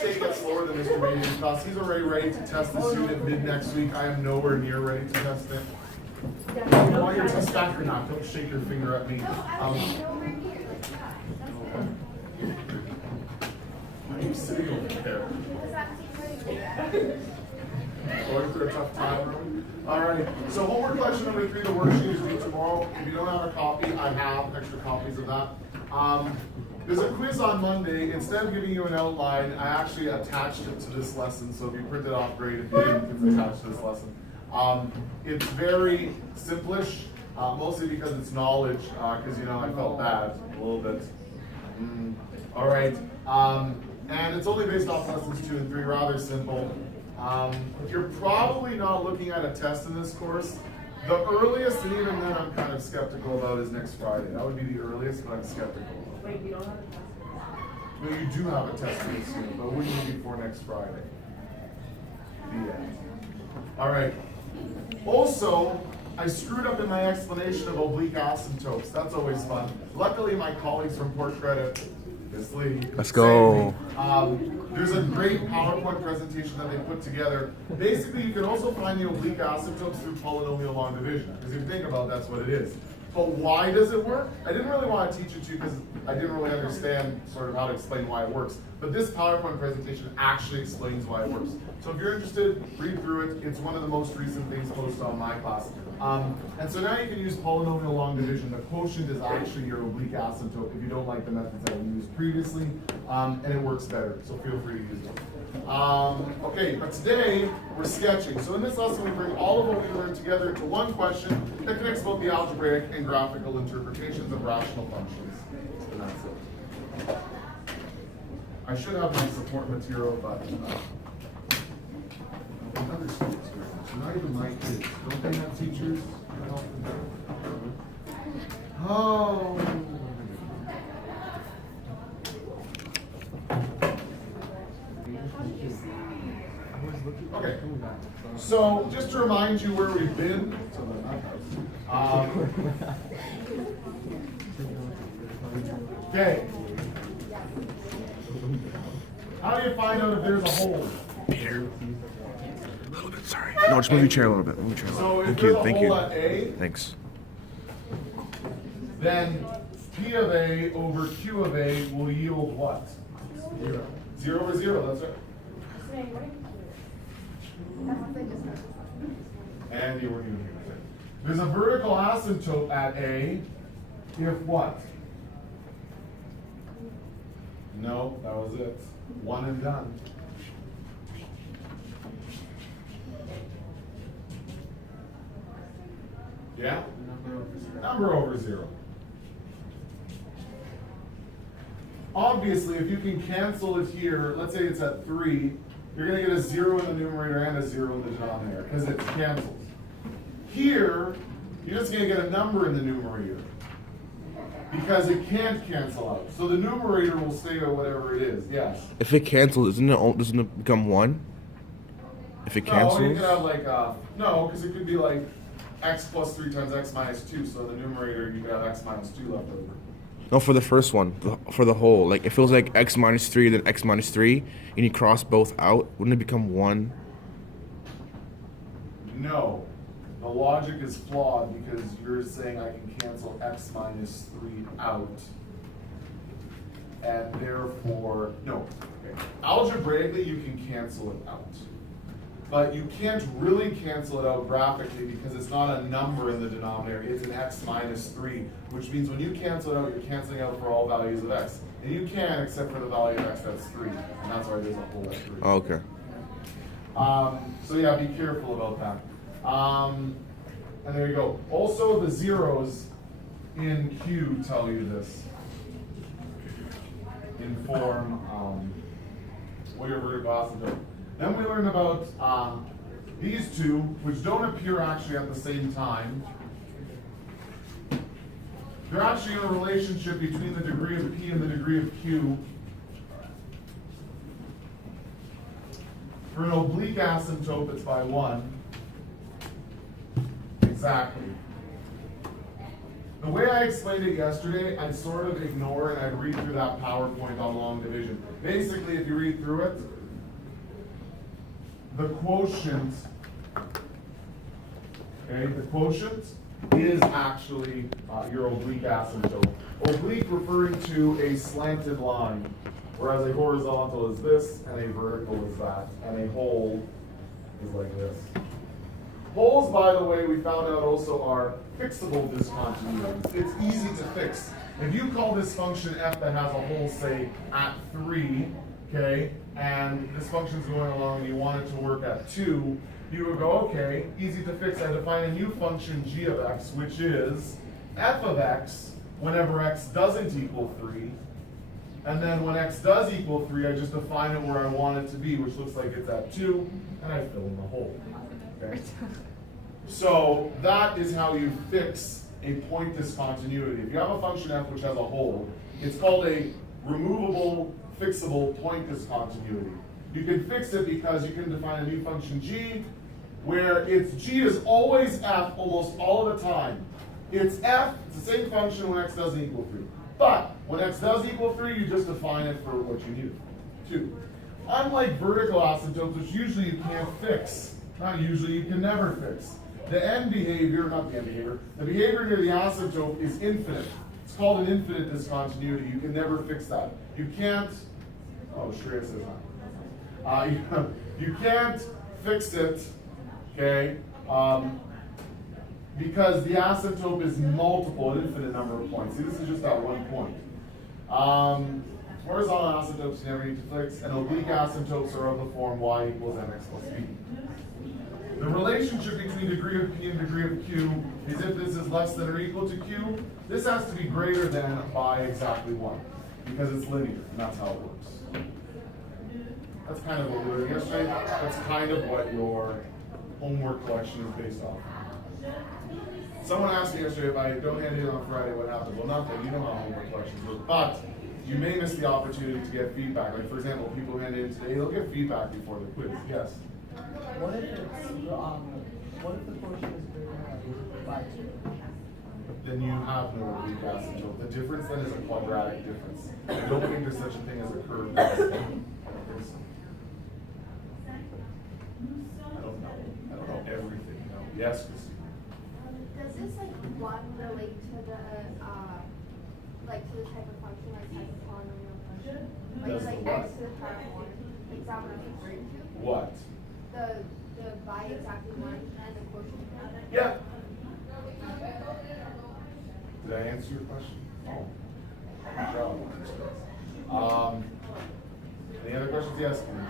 take it slower than Mr. Bailey's class. He's already ready to test the student mid next week. I am nowhere near ready to test it. You want your test back or not? Don't shake your finger at me. Why are you sitting over there? Going through a tough time. All right. So homework question number 3, the worksheet is due tomorrow. If you don't have a copy, I have extra copies of that. There's a quiz on Monday. Instead of giving you an outline, I actually attached it to this lesson. So if you print it off, great. If you didn't, it's attached to this lesson. It's very simplish, mostly because it's knowledge, because, you know, I felt bad a little bit. All right. And it's only based off lessons 2 and 3, rather simple. You're probably not looking at a test in this course. The earliest, and even then I'm kind of skeptical about, is next Friday. That would be the earliest, but I'm skeptical. Wait, you don't have a test? No, you do have a test pretty soon, but it wouldn't be before next Friday. The end. All right. Also, I screwed up in my explanation of oblique asymptotes. That's always fun. Luckily, my colleagues from Port Credit, this lady, let's go. There's a great PowerPoint presentation that they put together. Basically, you can also find the oblique asymptotes through polynomial long division, because if you think about it, that's what it is. But why does it work? I didn't really want to teach it to you because I didn't really understand sort of how to explain why it works. But this PowerPoint presentation actually explains why it works. So if you're interested, read through it. It's one of the most recent things posted on my class. And so now you can use polynomial long division. The quotient is actually your oblique asymptote if you don't like the methods that we used previously, and it works better. So feel free to use it. Okay, but today we're sketching. So in this lesson, we bring all of what we learned together into one question that connects both the algebraic and graphical interpretations of rational functions. And that's it. I should have my support material, but other students very much. Not even my kids. Don't they have teachers? Oh. Okay, so just to remind you where we've been, okay, how do you find out if there's a hole? Peter, a little bit, sorry. No, just move your chair a little bit. Move your chair. So if Thank there's you, a thank hole you. at A, Thanks. then P of A over Q of A will yield what? 0. 0 over 0, that's right. And you were doing it. There's a vertical asymptote at A if what? No, that was it. One and done. Yeah? Number over 0. Obviously, if you can cancel it here, let's say it's at 3, you're going to get a 0 in the numerator and a 0 in the denominator because it cancels. Here, you're just going to get a number in the numerator because it can't cancel out. So the numerator will stay at whatever it is. Yes? If it cancels, doesn't it become 1? If it cancels? No, you could have like, no, because it could be like x plus 3 times x minus 2. So the numerator, you could have x minus 2 left over. No, for the first one, for the whole. Like, it feels like x minus 3, then x minus 3, and you cross both out. Wouldn't it become 1? No. The logic is flawed because you're saying I can cancel x minus 3 out. And therefore, no. Okay. Algebraically, you can cancel it out. But you can't really cancel it out graphically because it's not a number in the denominator. It's an x minus 3, which means when you cancel it out, you're canceling out for all values of x. And you can, except for the value of x, that's 3. And that's why there's a hole at 3. Oh, okay. So yeah, be careful about that. And there you go. Also, the zeros in Q tell you this. Inform what your vertical asymptote. Then we learned about these two, which don't appear actually at the same time. They're actually in a relationship between the degree of P and the degree of Q. For an oblique asymptote, it's by 1. Exactly. The way I explained it yesterday, I'd sort of ignore and I'd read through that PowerPoint on long division. Basically, if you read through it, the quotient, okay, the quotient is actually your oblique asymptote. Oblique referring to a slanted line, whereas a horizontal is this, and a vertical is that, and a hole is like this. Holes, by the way, we found out also are fixable discontinuities. It's easy to fix. If you call this function f that has a hole, say, at 3, okay, and this function's going along and you want it to work at 2, you would go, okay, easy to fix. I define a new function g of x, which is f of x whenever x doesn't equal 3. And then when x does equal 3, I just define it where I want it to be, which looks like it's at 2, and I fill in the hole. Okay? So that is how you fix a point discontinuity. If you have a function f which has a hole, it's called a removable, fixable point discontinuity. You can fix it because you can define a new function g, where its g is always f almost all of the time. It's f, it's the same function when x doesn't equal 3. But when x does equal 3, you just define it for what you need it to. Unlike vertical asymptotes, which usually you can't fix, not usually, you can never fix. The end behavior, not the end behavior, the behavior near the asymptote is infinite. It's called an infinite discontinuity. You can never fix that. You can't, oh, Shreya says that. You can't fix it, okay, because the asymptote is multiple, an infinite number of points. See, this is just that one point. Horizontal asymptotes you never need to fix, and oblique asymptotes are of the form y equals mx plus b. The relationship between degree of p and degree of q is if this is less than or equal to q, this has to be greater than by exactly 1, because it's linear, and that's how it works. That's kind of what we were doing yesterday. That's kind of what your homework collection is based off. Someone asked me yesterday if I don't hand it in on Friday, what happens? Well, nothing. You know how homework collections work. But you may miss the opportunity to get feedback. Like, for example, people who hand it in today, they'll get feedback before the quiz. Yes? What if it's, what if the quotient is greater than 5? Then you have no oblique asymptote. The difference then is a quadratic difference. I don't think there's such a thing as a curved asymptote. I don't know. I don't know everything. No. Yes, Christine? Does this like one relate to the to the type of function like type of polynomial function? Does Like the what? x to the power of 1? Like is that what I'm referring to? What? The by exactly 1 and the quotient. Yeah. Did I answer your question? Oh. Good job. Any other questions? Yes, please.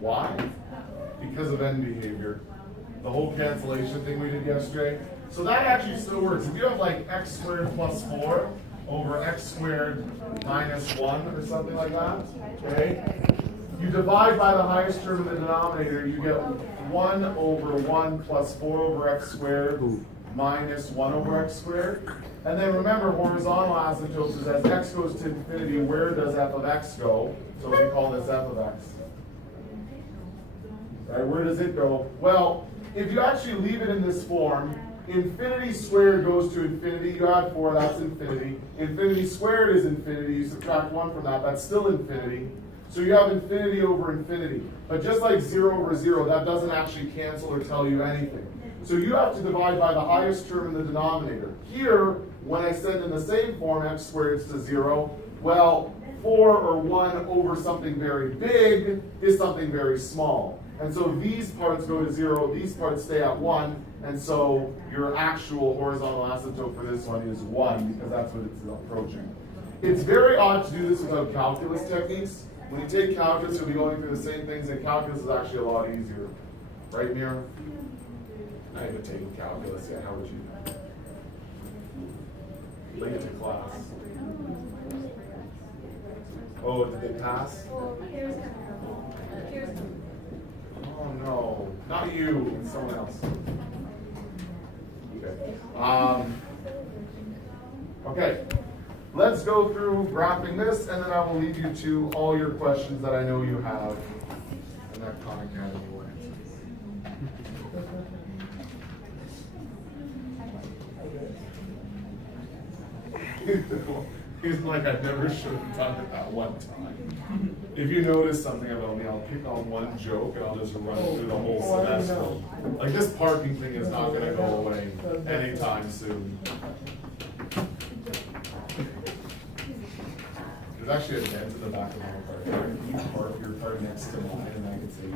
Why? Because of end behavior. The whole cancellation thing we did yesterday. So that actually still works. If you have like x squared plus 4 over x squared minus 1 or something like that, okay? You divide by the highest term in the denominator, you get 1 over 1 plus 4 over x squared minus 1 over x squared. And then remember, horizontal asymptotes is as x goes to infinity, where does f of x go? So we call this f of x. Right, where does it go? Well, if you actually leave it in this form, infinity squared goes to infinity. You add 4, that's infinity. Infinity squared is infinity. You subtract 1 from that, that's still infinity. So you have infinity over infinity. But just like 0 over 0, that doesn't actually cancel or tell you anything. So you have to divide by the highest term in the denominator. Here, when I said in the same form, x squared is to 0, well, 4 or 1 over something very big is something very small. And so these parts go to 0, these parts stay at 1, and so your actual horizontal asymptote for this one is 1, because that's what it's approaching. It's very odd to do this without calculus techniques. When you take calculus, you'll be going through the same things, and calculus is actually a lot easier. Right, Mira? I haven't taken calculus yet. How would you? Late to class. Oh, did they pass? Oh no, not you, someone else. Okay. Okay. let's go through graphing this, and then I will leave you to all your questions that I know you have. And that Khan Academy will answer. He's like, I never should have done it that one time. If you notice something about me, I'll pick on one joke and I'll just run it through the whole semester. Like, this parking thing is not gonna go away anytime soon. There's actually a dent in the back of my car. You park your car next to mine and I can say,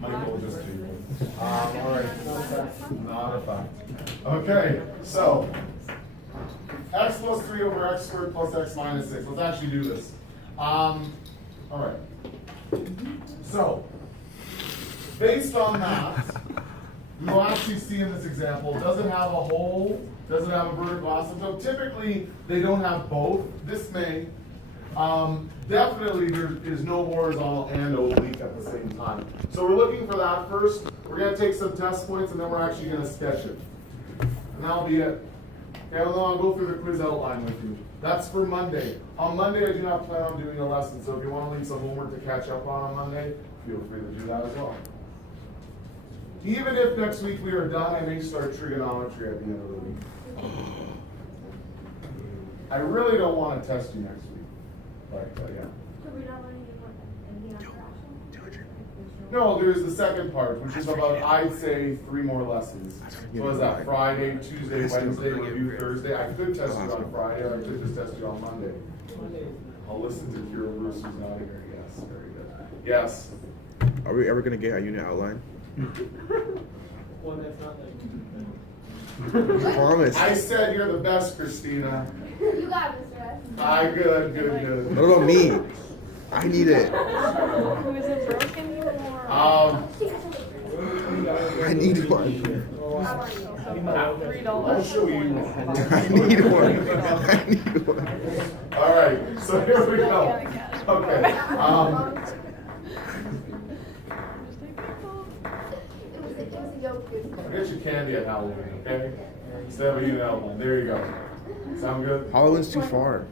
Michael, just do it. All right, not a fact. Okay, so x plus 3 over x squared plus x minus 6. Let's actually do this. All right. So, based on that, we will actually see in this example, does it have a hole? Does it have a vertical asymptote? Typically, they don't have both. This may. Definitely, there is no horizontal and oblique at the same time. So we're looking for that first. We're going to take some test points, and then we're actually going to sketch it. And that'll be it. Okay, I'll go through the quiz outline with you. That's for Monday. On Monday, I do not plan on doing a lesson, so if you want to leave some homework to catch up on Monday, feel free to do that as well. Even if next week we are done, I may start trigonometry at the end of the week. I really don't want to test you next week, but yeah. So we're not learning anything after action? No, there's the second part, which is about, I'd say, 3 more lessons. So what is that, Friday, Tuesday, Wednesday, review Thursday? I could test you on Friday, or I could just test you on Monday. I'll listen to Kira Bruce, who's not here. Yes, very good. Yes. Are we ever gonna get a unit outline? One that's not like. Promise. I said you're the best, Christina. You got it, Mr. S. Aye, good. What about me? I need it. Who isn't broken anymore? I need one. $3. I'll show you. I need one. I need one. All right, so here we go. Okay. It was a yoke food. I'll get you candy at Halloween, okay? Instead of a unit outline. There you go. Sound good? Halloween's too far.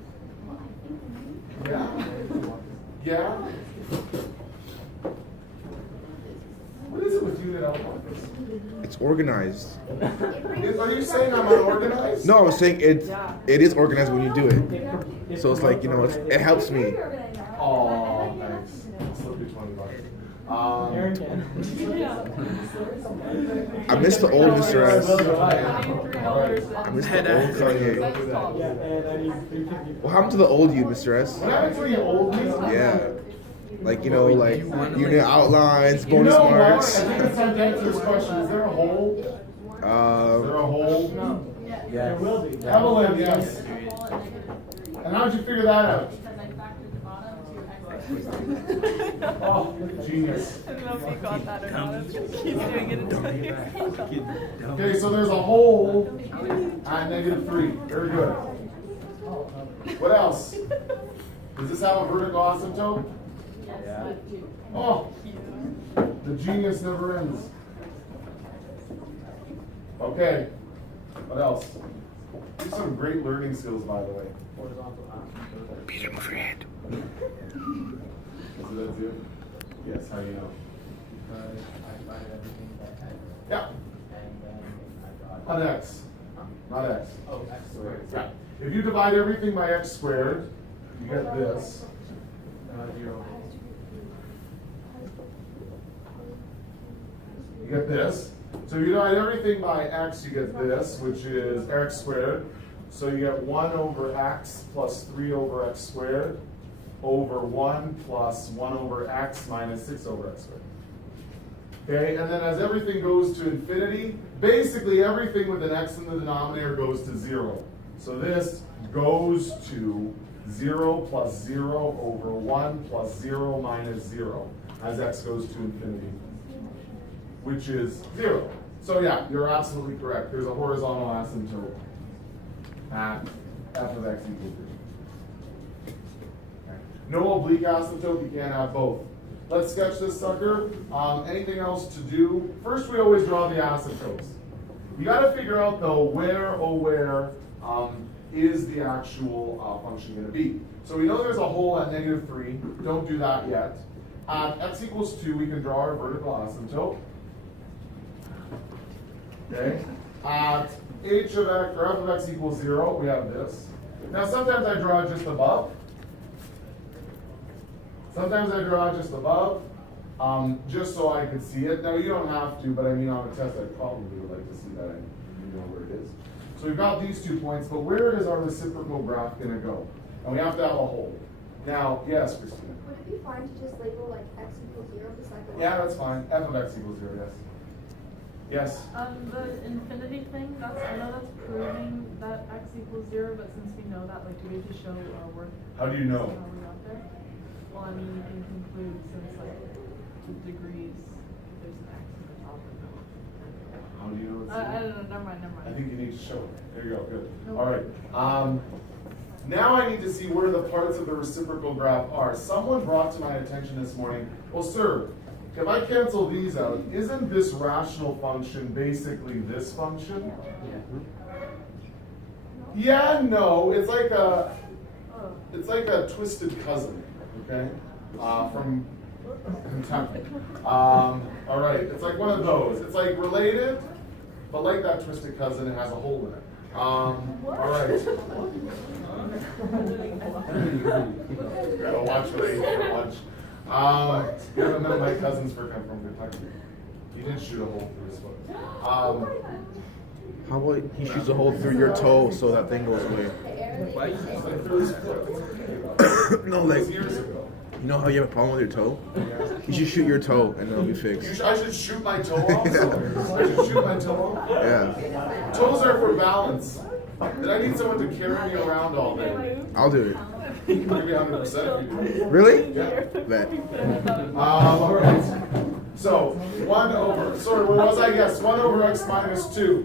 Yeah. Yeah? What is it with unit outlines? It's organized. Are you saying I'm unorganized? No, I was saying it is organized when you do it. So it's like, you know, it helps me. Oh, thanks. I'll slip you $20. Aaron can. I miss the old Mr. S. $3. I miss the old Kanye. Yeah, and I need 350. What happened to the old you, Mr. S? What happened to the old me? Yeah. Like, you know, like unit outlines, You bonus know what? I marks. think it's time to answer this question. Is there a hole? Is there a hole? No. There will be. Evelyn, yes. And how did you figure that out? Oh, genius. I don't know if you got that or not. He's doing it until you. Okay, so there's a hole at -3. Very good. What else? Does this have a vertical asymptote? Yeah. Oh, the genius never ends. Okay, what else? These are some great learning skills, by the way. Horizontal asymptote. Peter, move your hand. Is it that too? Yes, how do you know? Because I divided everything by x, Yeah, and then I got. not x. Not x. Oh, x squared. Yeah. If you divide everything by x squared, you get this. 0. You get this. So if you divide everything by x, you get this, which is x squared. So you get 1 over x plus 3 over x squared over 1 plus 1 over x minus 6 over x squared. Okay, and then as everything goes to infinity, basically everything with an x in the denominator goes to 0. So this goes to 0 plus 0 over 1 plus 0 minus 0 as x goes to infinity, which is 0. So yeah, you're absolutely correct. There's a horizontal asymptote at f of x equals 3. Okay. No oblique asymptote, you can't have both. Let's sketch this sucker. Anything else to do? First, we always draw the asymptotes. You got to figure out though where, is the actual function going to be? So we know there's a hole at -3. Don't do that yet. At x equals 2, we can draw our vertical asymptote. Okay. At h of x or f of x equals 0, we have this. Now sometimes I draw it just above. Sometimes I draw it just above, just so I could see it. Now you don't have to, but I mean on a test I probably would like to see that and you know where it is. So we've got these 2 points, but where is our reciprocal graph going to go? And we have to have a hole. Now, yes, Christina. Would it be fine to just label like x equals 0 beside the Yeah, that's fine. F of x equals 0, yes. Yes. The infinity thing, I know that's proving that x equals 0, but since we know that, like, do we have to show our work? How do you know? How we got there? Well, I mean, you can conclude since, like, the degrees, there's an x in the top of it. How do you know it's I zero? don't know, never mind. I think you need to show it. There you go, good. Nope. All right. Now I need to see where the parts of the reciprocal graph are. Someone brought to my attention this morning, well, sir, if I cancel these out, isn't this rational function basically this function? Yeah, no, it's like a twisted cousin, okay? From Kentucky. All right, it's like one of those. It's like related, but like that twisted cousin, it has a hole in it. All right. Gotta watch what I eat for lunch. You haven't met my cousins from Kentucky. He did shoot a hole through his foot. How about he shoots a hole through your toe so that thing goes away? Like through his foot. No, It like, was years ago. you know how you have a problem with your toe? You should shoot your toe and it'll be fixed. I should shoot my toe off? I should shoot my toe off? Yeah, Toes are for balance. Did I need someone to carry me around all day? I'll do it. Maybe 100%. Really? Yeah. Bet. All right. So 1 over, sorry, what was I? Yes, 1 over x minus 2.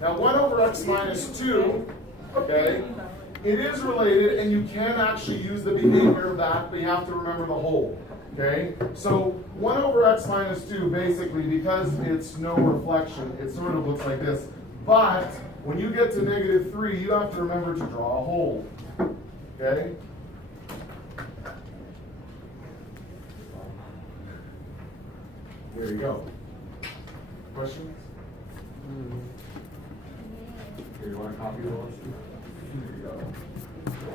Now 1 over x minus 2, okay, it is related and you can actually use the behavior of that, but you have to remember the whole. Okay, so 1 over x minus 2, basically, because it's no reflection, it sort of looks like this. But when you get to -3, you have to remember to draw a hole. Okay? There you go. Questions? Here, you want a copy of those? There you go. You're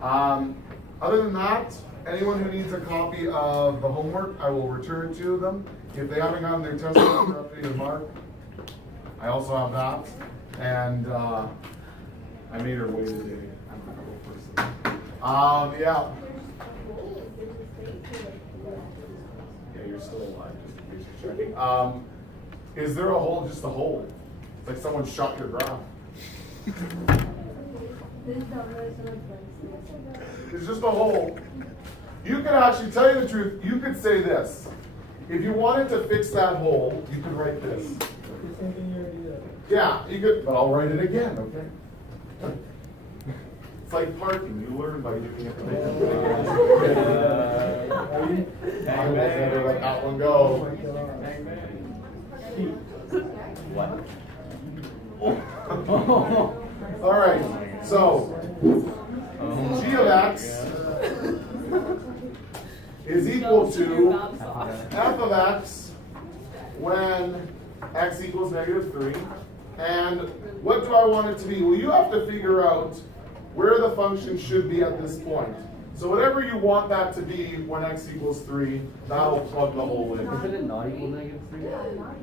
welcome. Other than that, anyone who needs a copy of the homework, I will return to them. If they haven't gotten their test paper updated mark, I also have that. And I made her wait a day. I'm not a real person. Yeah. Yeah, you're still alive, just in case you're checking. Is there a hole? Just a hole. It's like someone shot your graph. It's just a hole. You could actually, tell you the truth, you could say this. If you wanted to fix that hole, you could write this. Yeah, you could, but I'll write it again, okay? It's like parking. You learn by doing it. I will never let that one go. All right, so g of x is equal to f of x when x equals -3. And what do I want it to be? Well, you have to figure out where the function should be at this point. So whatever you want that to be when x equals 3, that'll plug the hole in. Isn't it not equal to -3?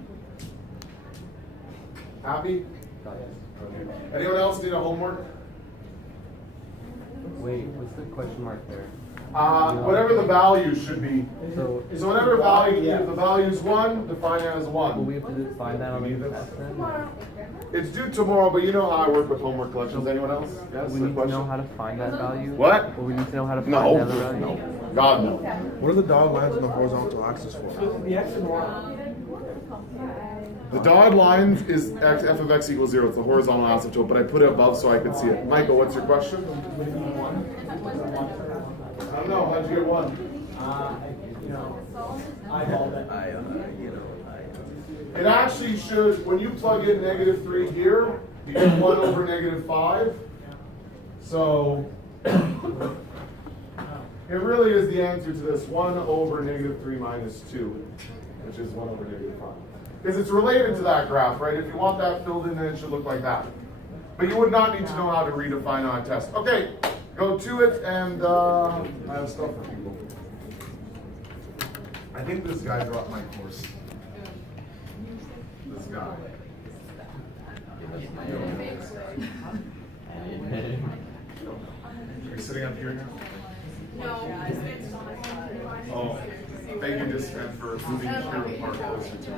Happy? Okay. Anyone else need a homework? Wait, what's the question mark there? Whatever the value should be. So whatever value, if the value is 1, define it as will we 1. have to find that on the test then? It's due tomorrow, but you know how I work with homework collections. Anyone else? Yes, We a need to question? know how to find that value? What? Or we need to know how to find No, the other value? no. God, no. What are the dotted lines on the horizontal axis for? The dotted lines is f of x equals 0. It's the horizontal asymptote, but I put it above so I could see it. Michael, what's your question? I don't know. How'd you get 1? It actually should, when you plug in -3 here, you get 1 over -5. So, it really is the answer to this 1 over negative 3 minus 2, which is 1 over negative 5. Because it's related to that graph, right? If you want that filled in, then it should look like that. But you would not need to know how to redefine on a test. Okay, go to it, and I have stuff for people. I think this guy dropped my course. This guy. Are you sitting up here now? Oh, thank you, Discan, for moving the camera part closer to me.